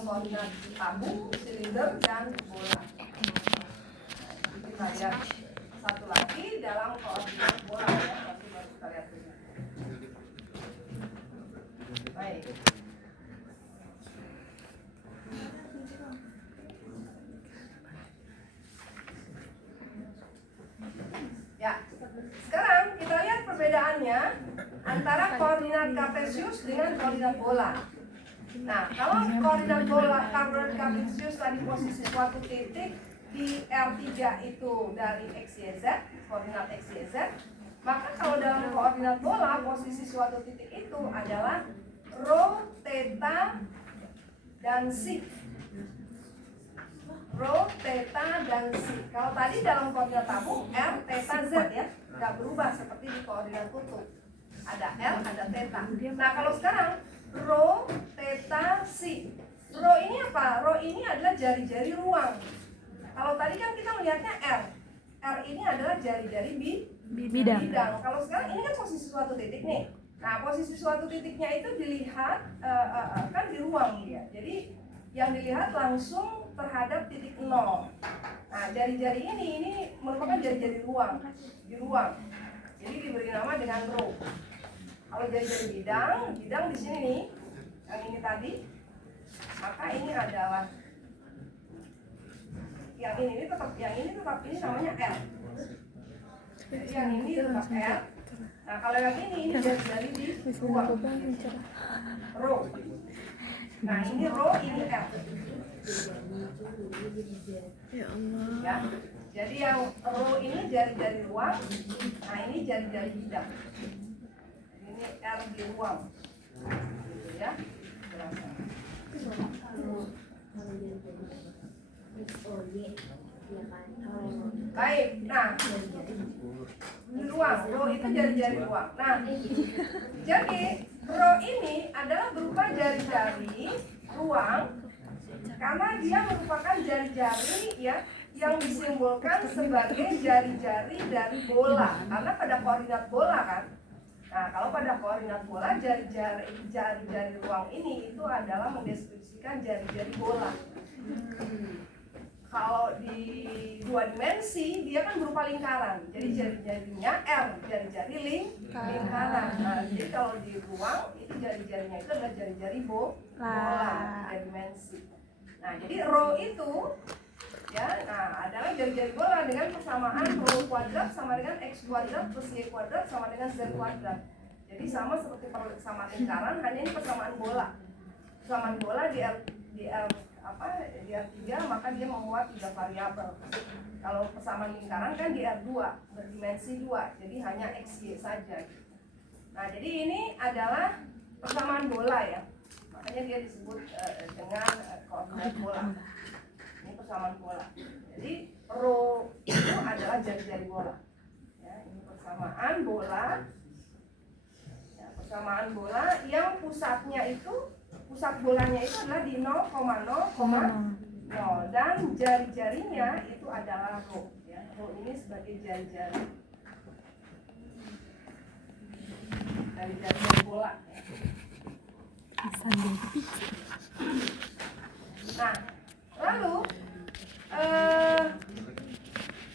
dalam koordinat tabung, silinder, dan bola. Kita lihat satu lagi dalam koordinat bola ya, nanti baru kita lihat dulu. Baik. Ya, sekarang kita lihat perbedaannya antara koordinat kartesius dengan koordinat bola. Nah, kalau koordinat kartesius tadi posisi suatu titik di R3 itu dari X, Y, Z, koordinat X, Y, Z, maka kalau dalam koordinat bola posisi suatu titik itu adalah rho, theta, dan psi. Rho, theta, dan psi. Kalau tadi dalam koordinat tabung R, theta, Z ya, nggak berubah seperti di koordinat kutub. Ada R, ada theta. Nah, kalau sekarang rho, theta, psi. Rho ini apa? Rho ini adalah jari-jari ruang. Kalau tadi kan kita melihatnya R. R ini adalah jari-jari bidang. Kalau sekarang ini kan posisi suatu titik nih. Nah, posisi suatu titiknya itu dilihat kan di ruang ya. Jadi yang dilihat langsung terhadap titik 0. Nah, jari-jari ini merupakan jari-jari ruang di ruang. Jadi diberi nama dengan rho. Kalau jari-jari bidang di sini nih, yang ini tadi, maka ini adalah yang ini tetap ini namanya R. Jadi yang ini tetap R. Nah, kalau yang ini jari-jari di ruang, rho. Nah, ini rho, ini R. Ya Allah. Ya. Jadi yang rho ini jari-jari ruang, nah ini jari-jari bidang. Ini R di ruang. Gitu ya. Baik, nah di ruang, rho itu jari-jari ruang. Nah, jadi rho ini adalah berupa jari-jari ruang karena dia merupakan jari-jari ya yang disimbolkan sebagai jari-jari dari bola. Karena pada koordinat bola kan. Nah, kalau pada koordinat bola jari-jari ruang ini itu adalah mendeskripsikan jari-jari bola. Kalau di dua dimensi dia kan berupa lingkaran. Jadi jari-jarinya R, jari-jari lingkaran. Nah, jadi kalau di ruang itu jari-jarinya itu adalah jari-jari bola tiga dimensi. Nah, jadi rho itu ya, nah adalah jari-jari bola dengan persamaan rho kuadrat sama dengan x kuadrat plus y kuadrat sama dengan z kuadrat. Jadi sama seperti persamaan lingkaran, hanya ini persamaan bola. Persamaan bola di R3 maka dia memuat 3 variabel. Kalau persamaan lingkaran kan di R2 berdimensi 2, jadi hanya x, y saja. Nah, jadi ini adalah persamaan bola ya. Makanya dia disebut dengan koordinat bola. Ini persamaan bola. Jadi rho itu adalah jari-jari bola. Ya, ini persamaan bola. Ya, persamaan bola yang pusat bolanya itu adalah di 0,0,0 dan jari-jarinya itu adalah rho. Ya, rho ini sebagai jari-jari bola. Nah, lalu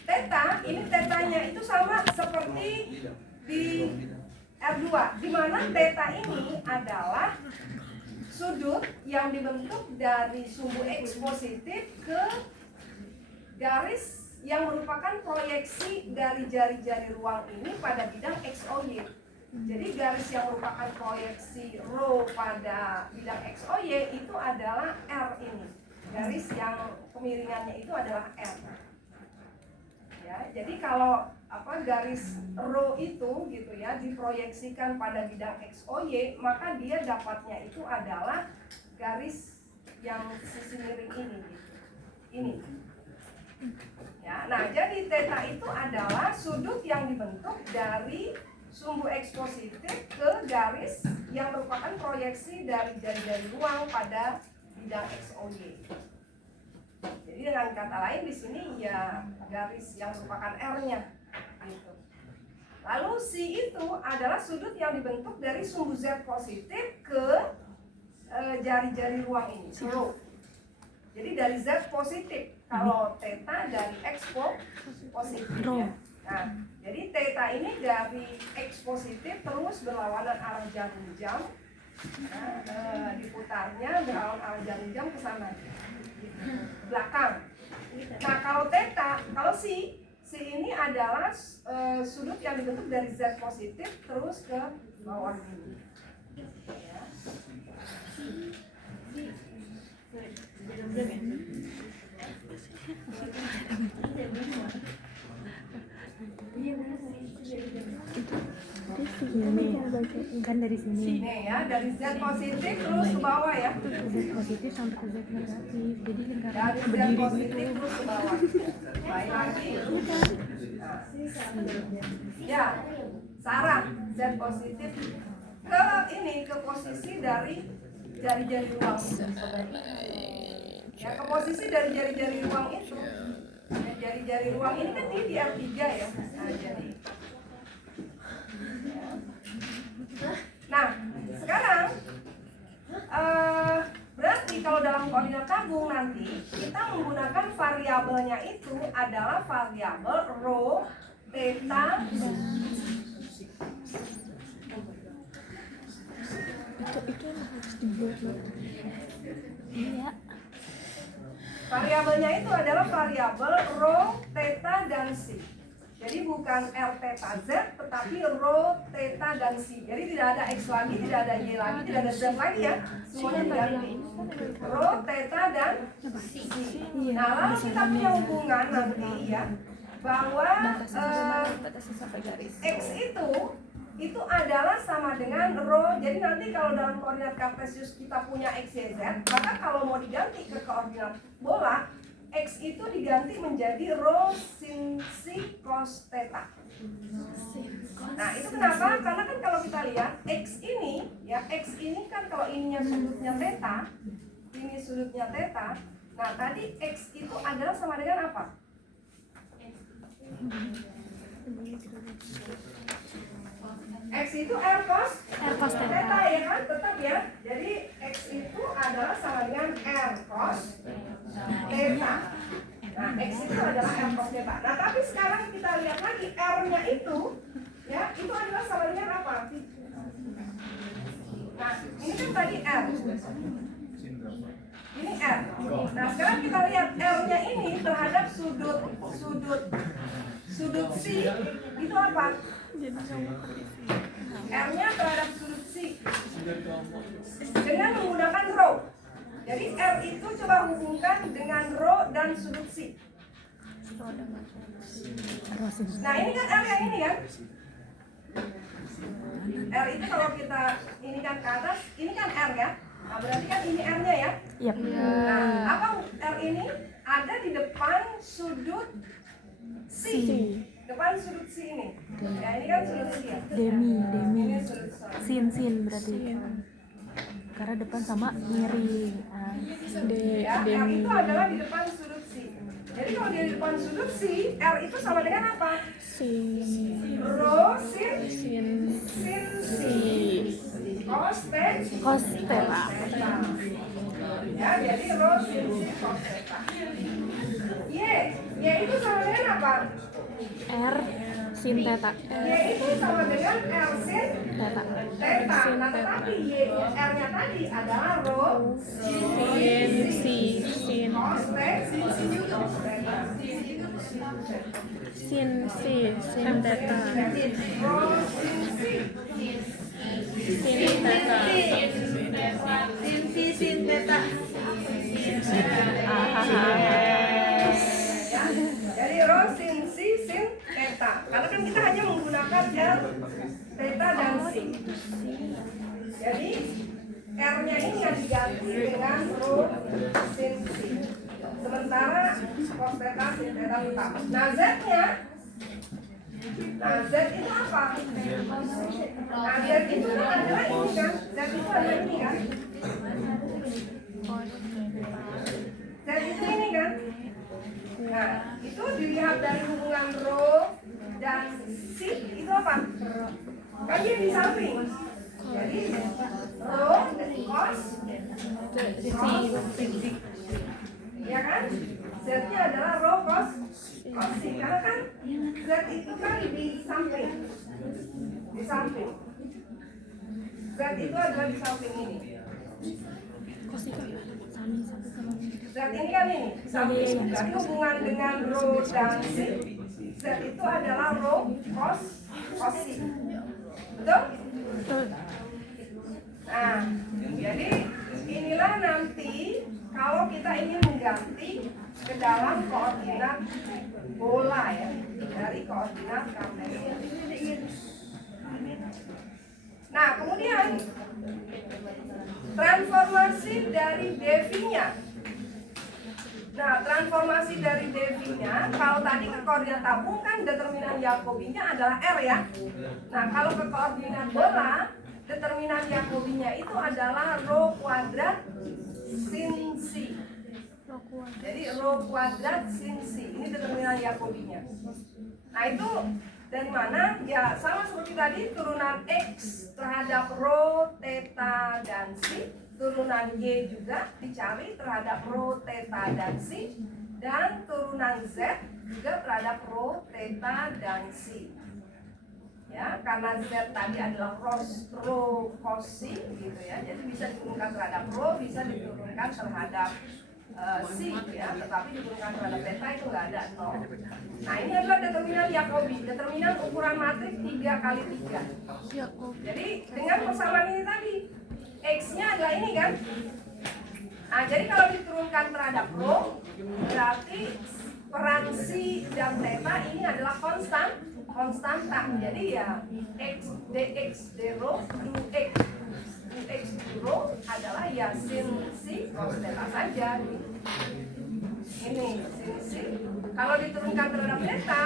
theta, ini tetanya itu sama seperti di R2, di mana theta ini adalah sudut yang dibentuk dari sumbu X positif ke garis yang merupakan proyeksi dari jari-jari ruang ini pada bidang XOY. Jadi garis yang merupakan proyeksi rho pada bidang XOY itu adalah R ini. Garis yang kemiringannya itu adalah R. Ya, jadi kalau garis rho itu gitu ya diproyeksikan pada bidang XOY, maka dia dapatnya itu adalah garis yang sisi miring ini gitu. Ini. Ya, nah jadi theta itu adalah sudut yang dibentuk dari sumbu X positif ke garis yang merupakan proyeksi dari jari-jari ruang pada bidang XOY. Jadi dengan kata lain di sini ya garis yang merupakan R-nya gitu. Lalu psi itu adalah sudut yang dibentuk dari sumbu Z positif ke jari-jari ruang ini, rho. Jadi dari Z positif, kalau theta dari X positif ya. Nah, jadi theta ini dari X positif terus berlawanan arah jarum jam. Nah, diputarnya berlawanan arah jarum jam ke sana, belakang. Nah, kalau theta, kalau si ini adalah sudut yang dibentuk dari Z positif terus ke bawah ini. Ya. Kan dari sini. Nih ya, dari Z positif terus ke bawah ya. Z positif sampai ke Z negatif. Jadi lingkaran Dari Z berdiri positif gitu. terus ke bawah. Baik lagi. Ya, Sarah, Z positif ke ini, ke posisi dari jari-jari ruang. Ya, ke posisi dari jari-jari ruang itu. Ya, jari-jari ruang ini kan dia di R3 ya. Nah, jadi nah, sekarang berarti kalau dalam koordinat tabung nanti kita menggunakan variabelnya itu adalah variabel rho, theta, Itu harus dibuat. Iya. variabelnya itu adalah variabel rho, theta, dan si. Jadi bukan R theta Z, tetapi rho, theta, dan si. Jadi tidak ada X lagi, tidak ada Y lagi, tidak ada Z lagi ya. Semuanya diganti. Rho, theta, dan si. Nah, lalu kita punya hubungan nanti ya, bahwa X itu adalah sama dengan rho. Jadi nanti kalau dalam koordinat kartesius kita punya X, Y, Z, maka kalau mau diganti ke koordinat bola, X itu diganti menjadi rho sin si cos theta. Nah, itu kenapa? Karena kan kalau kita lihat X ini ya, X ini kan kalau ininya sudutnya theta, ini sudutnya theta. Nah, tadi X itu adalah sama dengan apa? X itu R cos theta ya kan, tetap ya. Jadi X itu adalah sama dengan R cos theta. Nah, X itu adalah R cos theta. Nah, tapi sekarang kita lihat lagi R-nya itu ya, itu adalah sama dengan apa? Nah, ini kan tadi R. Ini R. Nah, sekarang kita lihat R-nya ini terhadap sudut C itu apa? R-nya terhadap sudut C dengan menggunakan rho. Jadi R itu coba hubungkan dengan rho dan sudut C. Nah, ini kan R yang ini kan. R itu kalau kita ini kan ke atas, ini kan R ya. Nah, berarti kan ini R-nya ya. Yep. Nah, apa R ini? Ada di depan sudut C. Depan sudut C ini. Ya, ini kan sudut C ya. Demi. Ini sudut C. Sin berarti. Karena depan sama miring. Ya, R itu adalah di depan sudut C. Jadi kalau dia di depan sudut C, R itu sama dengan apa? Rho sin C cos theta. Ya, jadi rho sin C cos theta. Y itu sama dengan apa? R sin theta. Y itu sama dengan R sin Theta. theta. Nah, tetapi R-nya tadi adalah rho sin cos theta. Sin theta. Rho sin C. Sin theta. Ya, jadi rho sin C sin theta. Karena kan kita hanya menggunakan R, theta, dan C. Jadi R-nya ini yang diganti dengan rho sin C. Sementara cos theta sin theta tetap. Nah, Z-nya, Z itu apa? Nah, Z itu adalah ini kan. Z itu adalah ini kan. Z itu ini kan. Nah, itu dilihat dari hubungan rho dan C itu apa? Kan dia di samping. Jadi rho cos kan? Z-nya adalah rho cos si, karena kan Z itu kan di samping. Di samping. Z itu adalah di samping ini. Z ini kan ini, samping. Berarti hubungan dengan rho dan si. Z itu adalah rho cos si. Betul? Nah, jadi inilah nanti kalau kita ingin mengganti ke dalam koordinat bola ya, dari koordinat kartesian. Nah, kemudian transformasi dari devinya. Nah, transformasi dari devinya, kalau tadi ke koordinat tabung kan determinan Jacobinya adalah R ya. Nah, kalau ke koordinat bola, determinan Jacobinya itu adalah rho kuadrat sin si. Jadi rho kuadrat sin si, ini determinan Jacobinya. Nah, itu dari mana? Ya sama seperti tadi, turunan X terhadap rho, theta, dan si. Turunan Y juga dicari terhadap rho, theta, dan si. Dan turunan Z juga terhadap rho, theta, dan si. Ya, karena Z tadi adalah rho cos si gitu ya. Jadi bisa diturunkan terhadap rho, bisa diturunkan terhadap si ya, tetapi diturunkan terhadap theta itu nggak ada nol. Nah, ini adalah determinan Jacobi, determinan ukuran matriks 3 kali 3. Jadi dengan persamaan ini tadi, X-nya adalah ini kan. Nah, jadi kalau diturunkan terhadap rho, berarti peran si dan theta ini adalah konstanta. Jadi ya X dx d rho X rho adalah ya sin si cos theta saja. Ini sin si. Kalau diturunkan terhadap theta,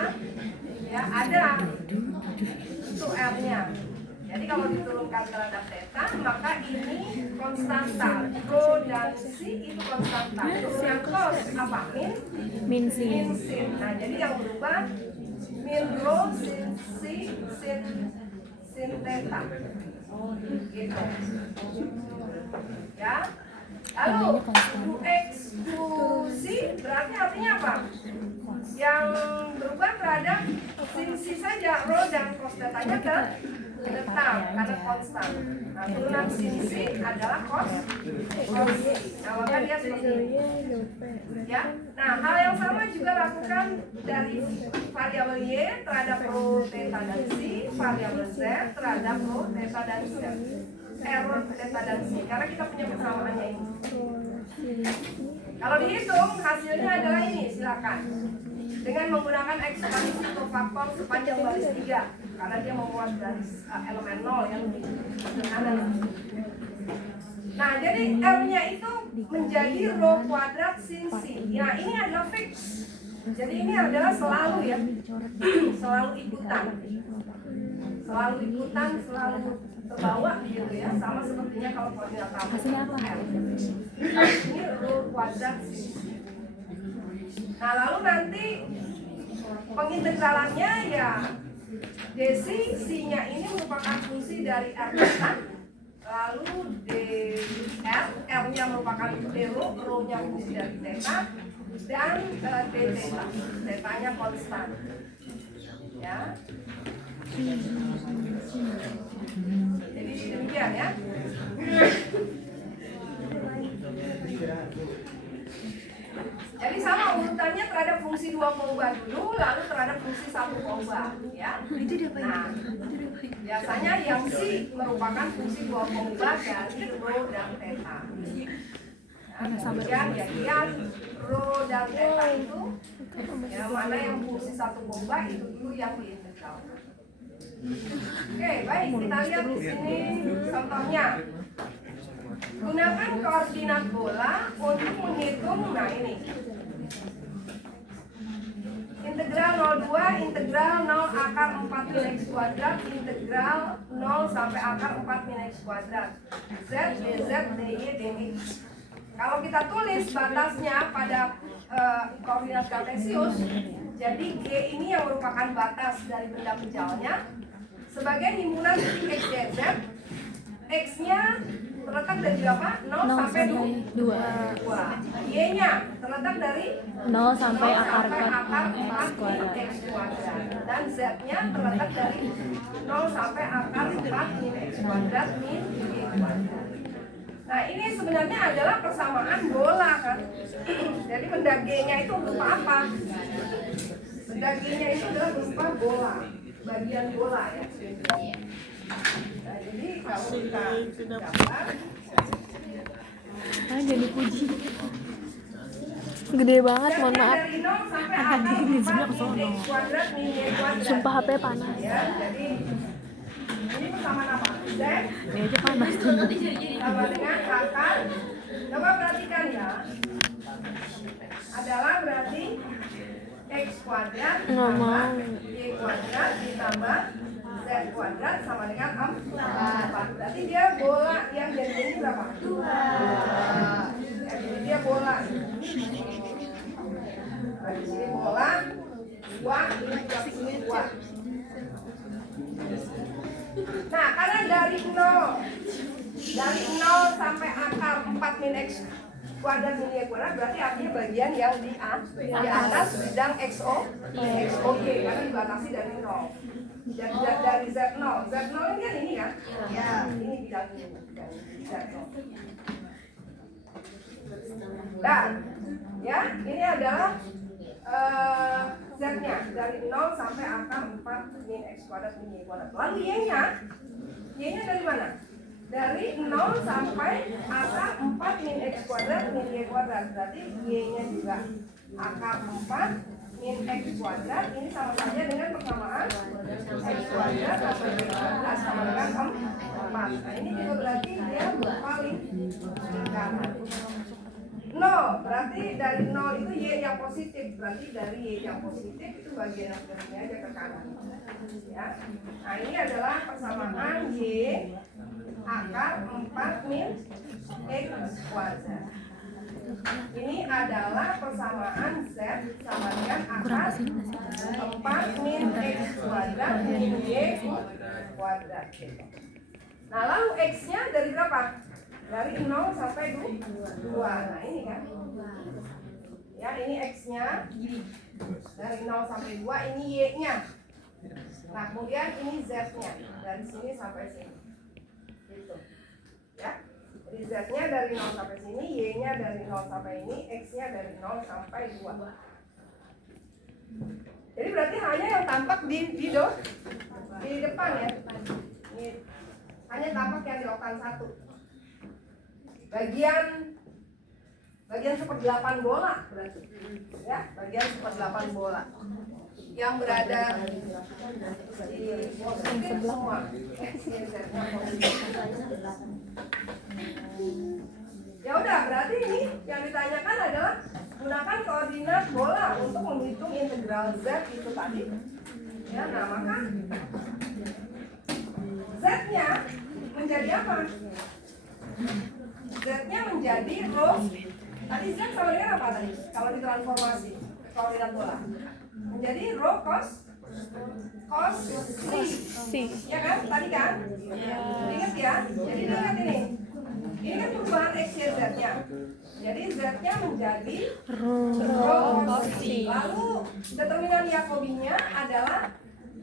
ya ada itu R-nya. Jadi kalau diturunkan terhadap theta, maka ini konstanta. Rho dan si itu konstanta. Turunan cos apa? Min sin. Nah, jadi yang berubah min rho sin si sin theta. Gitu. Ya. Lalu 2x 2c berarti artinya apa? Yang berubah terhadap sin si saja, rho dan cos theta-nya tetap karena konstan. Nah, turunan sin si adalah cos si. Nah, maka dia seperti ini. Ya. Nah, hal yang sama juga lakukan dari variabel y terhadap rho, theta, dan si, variabel z terhadap rho, theta, dan z. Rho, theta, dan si. Karena kita punya persamaannya ini. Kalau dihitung hasilnya adalah ini, silakan. Dengan menggunakan ekspansi atau faktor sepanjang baris 3 karena dia memuat garis elemen 0 yang lebih sederhana. Nah, jadi R-nya itu menjadi rho kuadrat sin si. Nah, ini adalah fix. Jadi ini adalah selalu ya, selalu ikutan, selalu terbawa gitu ya, sama sepertinya kalau koordinat tabung. Hasilnya apa? Ini rho kuadrat sin si. Nah, lalu nanti pengintegralannya ya dc c-nya ini merupakan fungsi dari r theta, lalu dr, r-nya merupakan d rho, rho-nya fungsi dari theta, dan d theta, theta-nya konstan. Ya. Jadi demikian ya. Jadi sama urutannya terhadap fungsi 2 coba dulu, lalu terhadap fungsi 1 coba, ya. Nah, biasanya yang si merupakan fungsi 2 coba dari rho dan theta. Nah, kemudian ya lihat rho dan theta itu, ya mana yang fungsi 1 coba itu dulu yang diintegral. Oke, baik, kita lihat di sini contohnya. Gunakan koordinat bola untuk menghitung, nah ini integral 02, integral 0 akar 4 min x kuadrat, integral 0 sampai akar 4 min x kuadrat, z, dz, dy, dx. Kalau kita tulis batasnya pada koordinat kartesius, jadi g ini yang merupakan batas dari benda pejalnya sebagai himpunan titik x, y, z. X-nya terletak dari berapa? 0 sampai 2. Y-nya terletak dari 0 sampai akar 4 akar X 4 kuadrat. X kuadrat. Dan Z-nya terletak dari 0 sampai akar 4 min X kuadrat min Y kuadrat. Nah, ini sebenarnya adalah persamaan bola kan. Jadi benda G-nya itu berupa apa? Benda G-nya itu adalah berupa bola, bagian bola ya. Nah, jadi kalau kita gambar, Jadi puji. Gede banget, mohon maaf. dari 0 sampai akar 4 min X kuadrat min Y kuadrat. Sumpah HP panas. Ya, jadi ini persamaan apa? Z Ini aja panas tuh. sama dengan akar. Coba perhatikan ya. Adalah berarti X kuadrat ditambah Y kuadrat ditambah Z kuadrat sama dengan 4. Berarti dia bola yang jadi ini berapa? 2. Ya, jadi dia bola. Nah, di sini bola 2, ini juga 2. Nah, karena dari 0 sampai akar 4 min X kuadrat min Y kuadrat berarti artinya bagian yang di atas bidang XOY karena dibatasi dari 0. Dan dari Z0 ini kan ini kan? Ya, ini bidang Z0. Dan ya, ini adalah Z-nya dari 0 sampai akar 4 min X kuadrat min Y kuadrat. Lalu Y-nya dari mana? Dari 0 sampai akar 4 min X kuadrat min Y kuadrat. Berarti Y-nya juga akar 4 min X kuadrat. Ini sama saja dengan persamaan X kuadrat tambah Y kuadrat sama dengan 4. Nah, ini juga berarti dia berpaling lingkaran. 0 berarti dari 0 itu Y yang positif, berarti dari Y yang positif itu bagian yang ini aja ke kanan ya. Nah, ini adalah persamaan Y akar 4 min X kuadrat. Ini adalah persamaan Z sama dengan akar 4 min X kuadrat min Y kuadrat. Nah, lalu X-nya dari berapa? Dari 0 sampai 2. Nah, ini kan. Ya, ini X-nya. Dari 0 sampai 2, ini Y-nya. Nah, kemudian ini Z-nya. Dari sini sampai sini. Gitu. Ya. Jadi Z-nya dari 0 sampai sini, Y-nya dari 0 sampai ini, X-nya dari 0 sampai 2. Jadi berarti hanya yang tampak di depan ya. Ini hanya tampak yang di oktan 1. Bagian 1/8 bola berarti ya, bagian 1/8 bola yang berada di positif semua. Ya udah, berarti ini yang ditanyakan adalah gunakan koordinat bola untuk menghitung integral Z itu tadi ya. Nah, maka Z-nya menjadi apa? Z-nya menjadi rho. Tadi Z sama dengan apa tadi? Kalau ditransformasi koordinat bola menjadi rho cos C. Ya kan? Tadi kan? Ingat ya? Jadi ingat ini. Ini kan perubahan X y Z-nya. Jadi Z-nya menjadi rho cos C. Lalu determinan Jacobi-nya adalah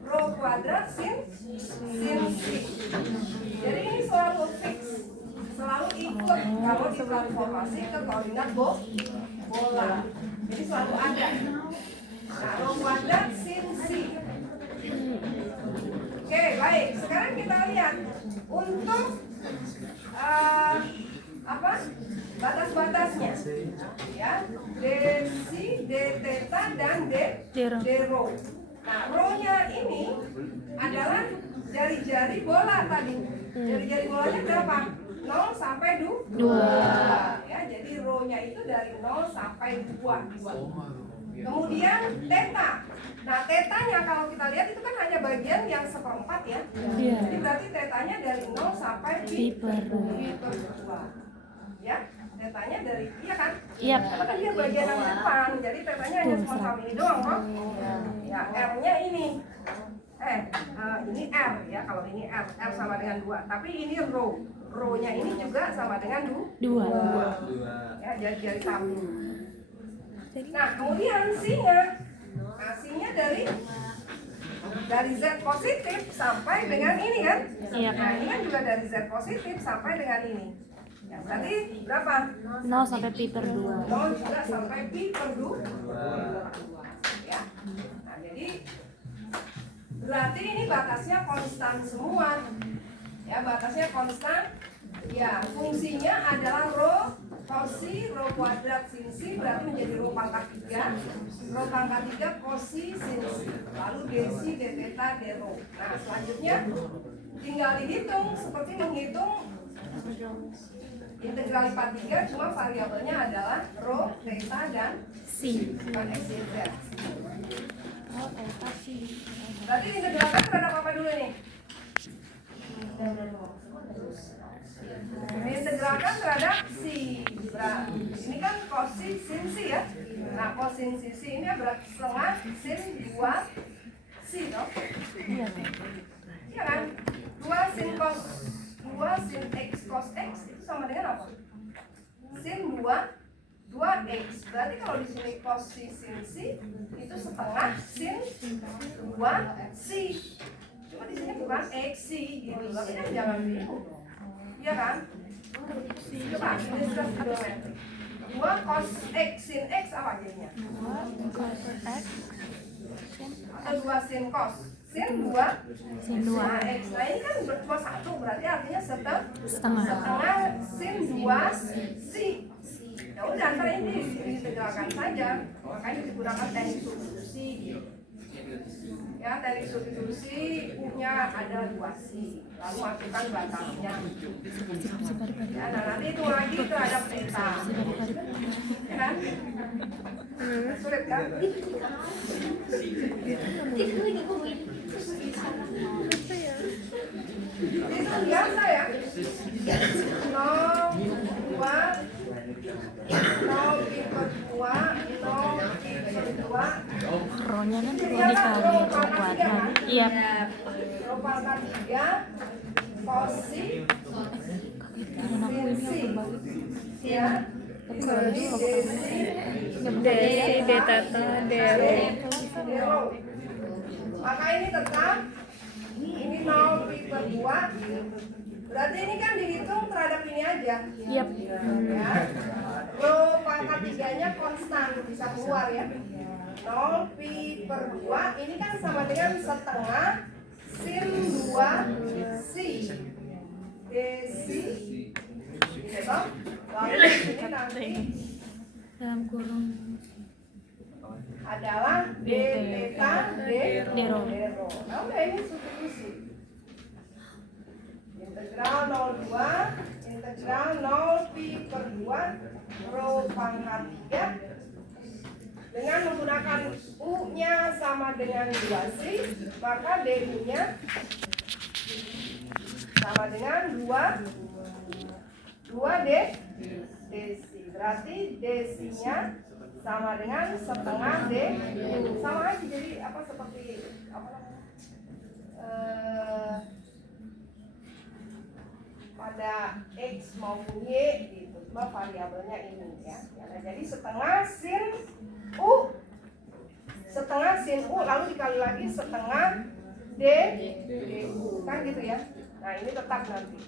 rho kuadrat sin C. Jadi ini selalu fix, selalu ikut kalau ditransformasi ke koordinat bola. Jadi selalu ada. Nah, rho kuadrat sin C. Oke, baik. Sekarang kita lihat untuk batas-batasnya. Ya, dc, d theta dan d rho. Nah, rho-nya ini adalah jari-jari bola tadi. Jari-jari bolanya berapa? 0 sampai 2. Ya, jadi rho-nya itu dari 0 sampai 2. Kemudian theta. Nah, theta-nya kalau kita lihat itu kan hanya bagian yang 1/4 ya. Jadi berarti theta-nya dari 0 sampai pi per 2. Ya, theta-nya dari, iya kan? Iya. Karena kan dia bagian yang depan, jadi theta-nya hanya cuma sama ini doang kok. Ya, R-nya ini. Ini R ya, kalau ini R sama dengan 2. Tapi ini rho Rho-nya ini juga sama dengan 2. ya, jari-jari satu. Nah, kemudian C-nya. Nah, C-nya dari Z positif sampai dengan ini kan? Iya. Nah, ini kan juga dari Z positif sampai dengan ini. Ya, berarti berapa? 0 sampai pi per 2. 0 juga sampai pi per 2. Ya. Nah, jadi berarti ini batasnya konstan semua. Ya, batasnya konstan. Ya, fungsinya adalah rho cosi, rho kuadrat sin C berarti menjadi rho pangkat 3. Rho pangkat 3 cosi sin C. Lalu dc, d theta, d rho. Nah, selanjutnya tinggal dihitung seperti menghitung integral IPA 3, cuma variabelnya adalah rho, theta, dan C. bukan x, y, z. Oh, eta sih. Berarti integralkan terhadap apa dulu nih? Integralkan terhadap C. Ini kan cosin sin C ya. Nah, cosin sin C ini berarti setengah sin 2 C toh? Iya. Iya kan? 2 sin cos 2 sin x cos x itu sama dengan apa? Sin 2x. Berarti kalau di sini cos sin C itu setengah sin 2C. Cuma di sini bukan XC gitu. Tapi kan jangan bingung. Iya kan? Coba ini sudah trigonometri. 2 cos x sin x apa jadinya? 2 cos x Atau 2 sin cos sin 2 sin 2 x. Nah ini kan cuma satu, berarti artinya setengah. setengah sin 2c. Ya udah, antara ini ditegalkan saja. Makanya digunakan teknik substitusi. Ya, teknik substitusi U-nya ada 2c. Lalu masukkan batasnya. Ya, nah nanti itu lagi terhadap theta. Ya kan? Sulit kan? Itu biasa ya. 0, 2, 0 pi per 2, 0 pi per 2. Rho-nya kan kalau dikali rho kuadrat. Iya. Rho pangkat 3 cosi Karena aku ini sin yang berbalik. ya. Tapi kalau ada dulu Desi, d theta, d rho. Maka ini tetap ini 0 pi per 2. Berarti ini kan dihitung terhadap ini aja. Iya. Ya. Rho pangkat 3-nya konstan bisa keluar ya. 0 pi per 2 ini kan sama dengan setengah sin 2c. Dc gitu. Lalu ini nanti Dalam kurung adalah d theta d rho. rho. Nah udah ini substitusi. Integral 02 integral 0 pi per 2 rho pangkat 3 dengan menggunakan U-nya sama dengan 2C, maka DU-nya sama dengan 2D DC. Berarti DC-nya sama dengan setengah D. Sama aja, jadi apa seperti apa namanya? Pada X maupun Y gitu, cuma variabelnya ini ya. Nah, jadi setengah sin U, setengah sin U lalu dikali lagi setengah D, DU kan gitu ya. Nah ini tetap nanti.